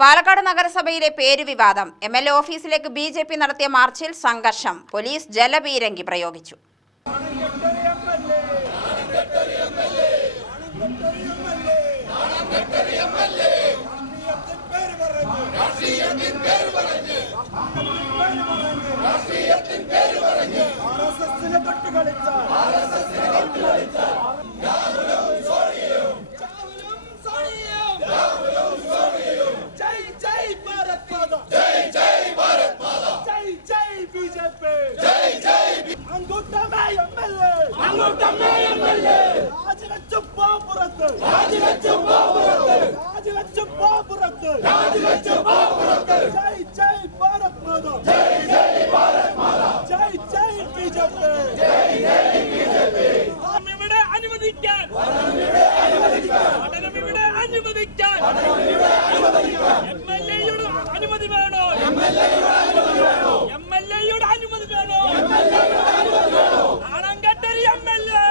പാലക്കാട് നഗരസഭയിലെ പേര് വിവാദം. എം എൽ എ ഓഫീസിലേക്ക് ബി ജെ പി നടത്തിയ മാർച്ചിൽ സംഘർഷം. പോലീസ് ജലപീരങ്കി പ്രയോഗിച്ചു. രാജിവെച്ചു പോ പുറത്ത് ജയ് ജയ് ഭാരത് മാതാ. ജയ് ജയ് ഭാരത് മാതാ ജയ് ജയ് ബിജെപി. ജയ് ജയ് ബിജെപി ഇവിടെ അനുവദിക്കാൻ. പഠനം ഇവിടെ അനുവദിക്കാൻ. എം എൽ എയുടെ അനുമതി വേണോ. എം എൽ എയുടെ അനുമതി വേണോ നാണം കെട്ടൊരു എം എൽ എ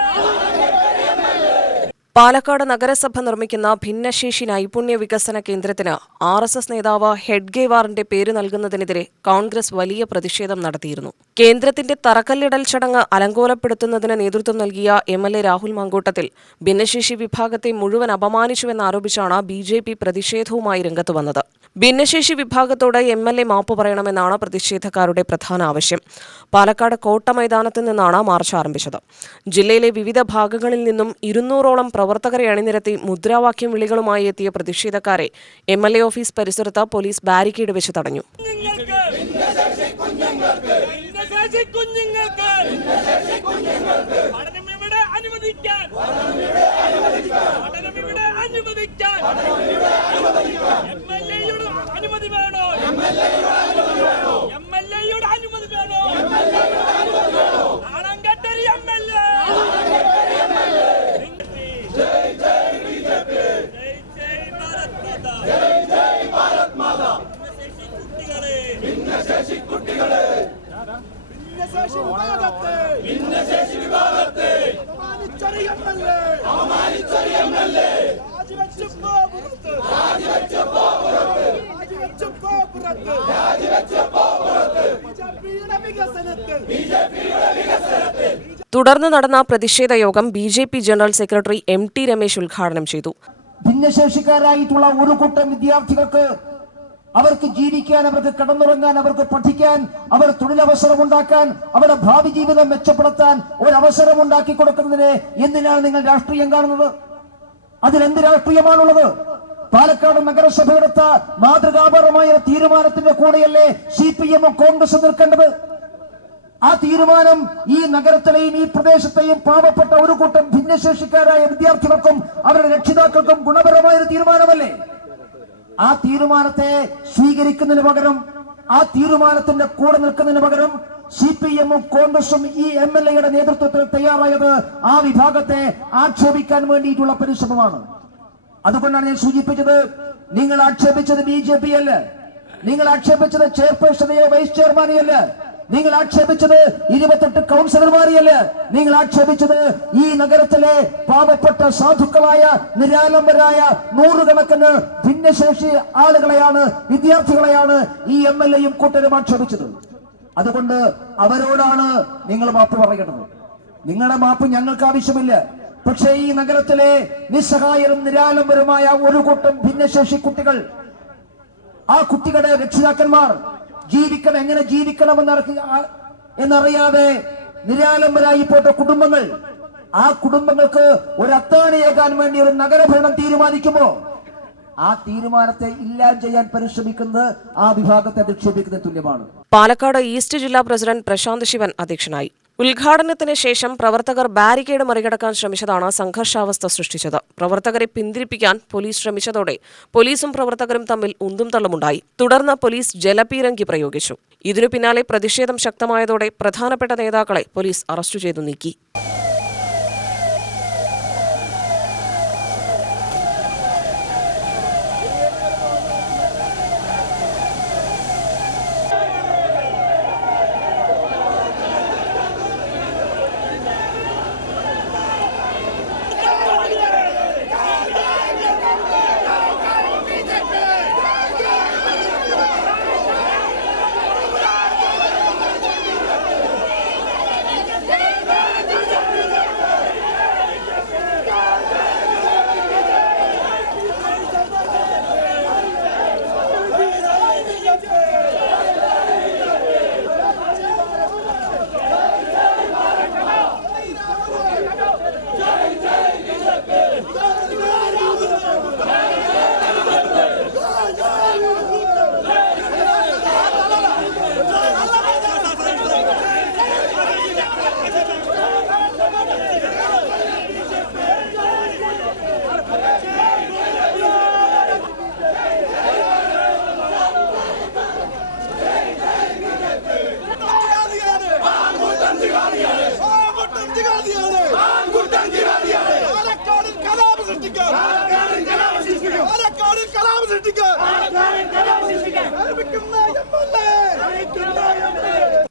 പാലക്കാട് നഗരസഭ നിർമ്മിക്കുന്ന ഭിന്നശേഷി നൈപുണ്യ വികസന കേന്ദ്രത്തിന് ആർ എസ് എസ് നേതാവ് ഹെഡ്ഗേവാറിന്റെ പേര് നൽകുന്നതിനെതിരെ കോൺഗ്രസ് വലിയ പ്രതിഷേധം നടത്തിയിരുന്നു. കേന്ദ്രത്തിന്റെ തറക്കല്ലിടൽ ചടങ്ങ് അലങ്കോലപ്പെടുത്തുന്നതിന് നേതൃത്വം നൽകിയ M L A Rahul Mankoottathil ഭിന്നശേഷി വിഭാഗത്തെ മുഴുവൻ അപമാനിച്ചുവെന്നാരോപിച്ചാണ് ബി ജെ പി പ്രതിഷേധവുമായി രംഗത്ത് വന്നത്. ഭിന്നശേഷി വിഭാഗത്തോട് എം എൽ എ മാപ്പ് പറയണമെന്നാണ് പ്രതിഷേധക്കാരുടെ പ്രധാന ആവശ്യം. പാലക്കാട് കോട്ട മൈതാനത്ത് നിന്നാണ് മാർച്ച് ആരംഭിച്ചത്. ജില്ലയിലെ വിവിധ ഭാഗങ്ങളിൽ നിന്നും ഇരുന്നൂറോളം പ്രവർത്തകരെ അണിനിരത്തി മുദ്രാവാക്യം വിളികളുമായി എത്തിയ പ്രതിഷേധക്കാരെ എം എൽ എ ഓഫീസ് പരിസരത്ത് പോലീസ് ബാരിക്കേഡ് വെച്ച് തടഞ്ഞു. അനുവദിക്കാൻ. അനുവദിക്കാൻ എം എൽ എയുടെ അനുമതി വേണോ എം എൽ എയുടെ അനുമതി വേണോ നാണം കെട്ടൊരു എം എൽ എ ജയ് ജയ് ബിജെപി ജയ് ജയ് ഭാരത് മാതാ ഭിന്നശേഷി കുട്ടികളെ ഭിന്നശേഷി വിഭാഗത്തെ ഭിന്നശേഷി വിഭാഗത്തെ അപമാനിച്ചൊരു എംഎൽഎ അപമാനിച്ചൊരു എംഎൽഎ രാജിവെച്ചു പോ പുറത്ത് രാജിവെച്ചു പോ പുറത്ത് രാജിവെച്ചു പോ പുറത്ത് രാജിവെച്ചു പോ പുറത്ത് ബിജെപിയുടെ വികസനത്തിൽ ബിജെപിയുടെ വികസനത്തിൽ തുടർന്ന് നടന്ന പ്രതിഷേധ യോഗം B J P general secretary M T Ramesh ഉദ്ഘാടനം ചെയ്തു. ഭിന്നശേഷിക്കാരായിട്ടുള്ള ഒരു കൂട്ടം വിദ്യാർത്ഥികൾക്ക് അവർക്ക് ജീവിക്കാൻ അവർക്ക് കടന്നുറങ്ങാൻ അവർക്ക് പഠിക്കാൻ അവർ തൊഴിലവസരം ഉണ്ടാക്കാൻ അവരുടെ ഭാവി ജീവിതം മെച്ചപ്പെടുത്താൻ ഒരു അവസരം ഉണ്ടാക്കി കൊടുക്കുന്നതിന് എന്തിനാണ് നിങ്ങൾ രാഷ്ട്രീയം കാണുന്നത്? അതിലെന്ത് രാഷ്ട്രീയമാണുള്ളത്? പാലക്കാട് നഗരസഭയെടുത്ത മാതൃകാപരമായ തീരുമാനത്തിന്റെ കൂടെയല്ലേ സി പി എമ്മും കോൺഗ്രസും നിൽക്കേണ്ടത്? ആ തീരുമാനം ഈ നഗരത്തിലെയും ഈ പ്രദേശത്തെയും പാവപ്പെട്ട ഒരു കൂട്ടം ഭിന്നശേഷിക്കാരായ വിദ്യാർത്ഥികൾക്കും അവരുടെ രക്ഷിതാക്കൾക്കും ഗുണപരമായ ഒരു തീരുമാനമല്ലേ? ആ തീരുമാനത്തെ സ്വീകരിക്കുന്നതിന് പകരം ആ തീരുമാനത്തിന്റെ കൂടെ നിൽക്കുന്നതിന് പകരം സി പി എമ്മും കോൺഗ്രസും ഈ എം എൽ എയുടെ നേതൃത്വത്തിൽ തയ്യാറായത് ആ വിഭാഗത്തെ ആക്ഷേപിക്കാൻ വേണ്ടിയിട്ടുള്ള പരിശ്രമമാണ്. അതുകൊണ്ടാണ് ഞാൻ സൂചിപ്പിച്ചത് നിങ്ങൾ ആക്ഷേപിച്ചത് ബി ജെ പി അല്ല നിങ്ങൾ ആക്ഷേപിച്ചത് ചെയർപേഴ്സണെയോ വൈസ് ചെയർമാനെയല്ല. നിങ്ങൾ ആക്ഷേപിച്ചത് ഇരുപത്തെട്ട് കൗൺസിലർമാരെയല്ല നിങ്ങൾ ആക്ഷേപിച്ചത് ഈ നഗരത്തിലെ പാവപ്പെട്ട സാധുക്കളായ നിരാലംബരായ നൂറുകണക്കിന് ഭിന്നശേഷി ആളുകളെയാണ് വിദ്യാർത്ഥികളെയാണ് ഈ എം എൽ എയും കൂട്ടരും ആക്ഷേപിച്ചത്. അതുകൊണ്ട് അവരോടാണ് നിങ്ങൾ മാപ്പ് പറയേണ്ടത്. നിങ്ങളുടെ മാപ്പ് ഞങ്ങൾക്ക് ആവശ്യമില്ല. പക്ഷേ ഈ നഗരത്തിലെ നിസ്സഹായരും നിരാലംബരുമായ ഒരു കൂട്ടം ഭിന്നശേഷി കുട്ടികൾ ആ കുട്ടികളുടെ രക്ഷിതാക്കന്മാർ ജീവിക്കണം എങ്ങനെ ജീവിക്കണമെന്ന് എന്നറിയാതെ നിരാലംബരായി പോട്ട കുടുംബങ്ങൾ. ആ കുടുംബങ്ങൾക്ക് ഒരു അത്താണിയേകാൻ വേണ്ടി ഒരു നഗരഭരണം തീരുമാനിക്കുമോ? ആ തീരുമാനത്തെ ഇല്ലാൻ ചെയ്യാൻ പരിശ്രമിക്കുന്നത് ആ വിഭാഗത്തെ അധിക്ഷേപിക്കുന്ന തുല്യമാണ്. പാലക്കാട് ഈസ്റ്റ് ജില്ലാ പ്രസിഡന്റ് പ്രശാന്ത് ശിവൻ അധ്യക്ഷനായി. ഉദ്ഘാടനത്തിന് ശേഷം പ്രവർത്തകർ ബാരിക്കേഡ് മറികടക്കാൻ ശ്രമിച്ചതാണ് സംഘർഷാവസ്ഥ സൃഷ്ടിച്ചത്. പ്രവർത്തകരെ പിന്തിരിപ്പിക്കാൻ പോലീസ് ശ്രമിച്ചതോടെ പോലീസും പ്രവർത്തകരും തമ്മിൽ ഉന്തും തള്ളുമുണ്ടായി. തുടർന്ന് പോലീസ് ജലപീരങ്കി പ്രയോഗിച്ചു. ഇതിനു പിന്നാലെ പ്രതിഷേധം ശക്തമായതോടെ പ്രധാനപ്പെട്ട നേതാക്കളെ പോലീസ് അറസ്റ്റ് ചെയ്തു നീക്കി ജയ് നയിക്കുന്ന എം എൽ എ നയിക്കുന്ന M L A